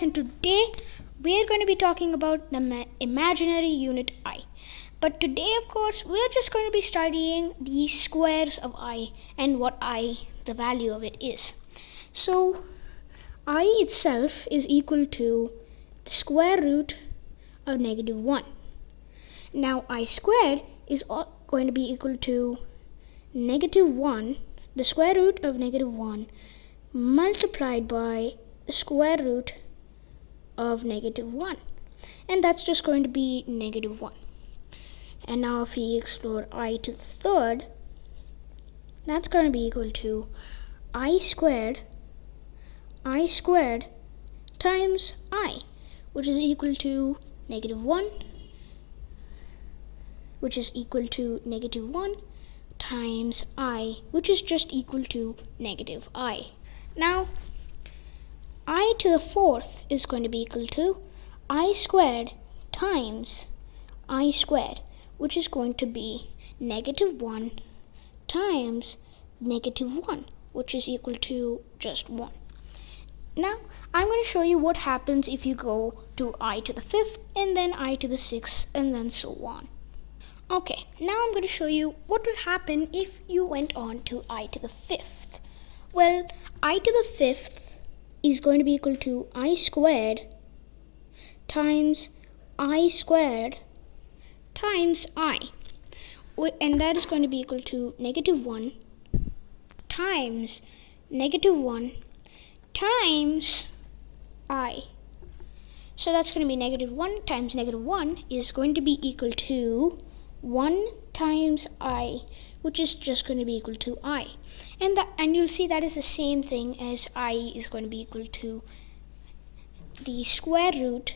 guys, and today we're going to be talking about the imaginary unit I. But today, of course, we're just going to be studying the squares of I and what I, the value of it is. So I itself is equal to the square root of -1. Now I squared is going to be equal to -1, the square root of -1 multiplied by the square root of -1, and that's just going to be -1. And now if we explore I to the third, that's going to be equal to I squared times I, which is equal to -1, which is equal to -1 times I, which is just equal to -I. Now I to the fourth is going to be equal to I squared times I squared, which is going to be -1 times -1, which is equal to just 1. Now I'm going to show you what happens if you go to I to the fifth and then I to the sixth and then so on. Okay, now I'm going to show you what would happen if you went on to I to the fifth. Well, I to the fifth is going to be equal to I squared times I squared times I, and that is going to be equal to -1 times -1 times I. So that's going to be -1 times -1 is going to be equal to 1 times I, which is just going to be equal to I. And you'll see that is the same thing as I is going to be equal to the square root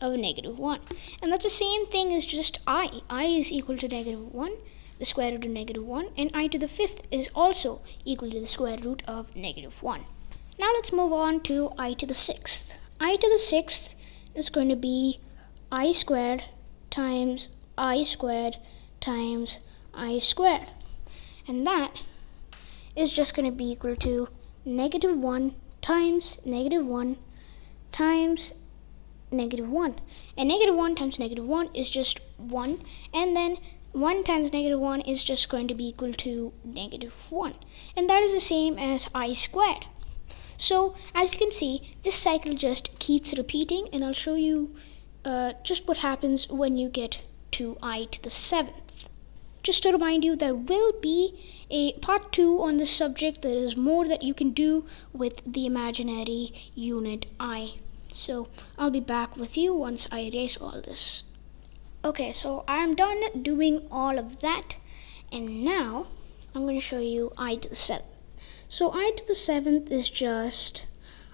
of -1. And that's the same thing as just I. I is equal to -1, the square root of -1, and I to the fifth is also equal to the square root of -1. Now let's move on to I to the sixth. I to the sixth is going to be I squared times I squared times I squared, and that is just going to be equal to -1 times -1 times -1, and -1 times -1 is just 1, and then 1 times -1 is just going to be equal to -1, and that is the same as I squared. So as you can see, this cycle just keeps repeating, and I'll show you just what happens when you get to I to the seventh. Just to remind you, there will be a part 2 on this subject. There is more that you can do with the imaginary unit I. So I'll be back with you once I erase all this. Okay, so I'm done doing all of that, and now I'm going to show you I to the seventh. So I to the seventh is just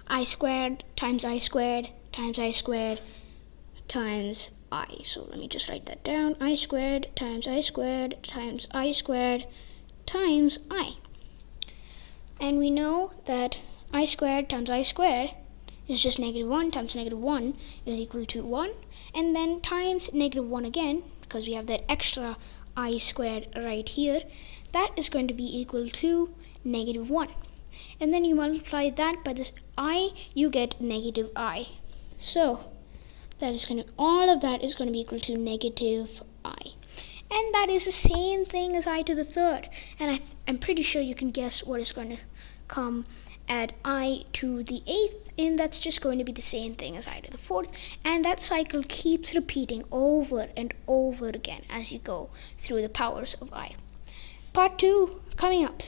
I squared times I squared times I squared times I. So let me just write that down. I squared times I squared times I squared times I. And we know that I squared times I squared is just -1 times -1 is equal to 1, and then times -1 again, because we have that extra I squared right here, that is going to be equal to -1. And then you multiply that by this I, you get -I. So that is going to, all of that is going to be equal to -I. And that is the same thing as I to the third. And I'm pretty sure you can guess what is going to come at I to the eighth, and that's just going to be the same thing as I to the fourth. And that cycle keeps repeating over and over again as you go through the powers of I. Part 2 coming up.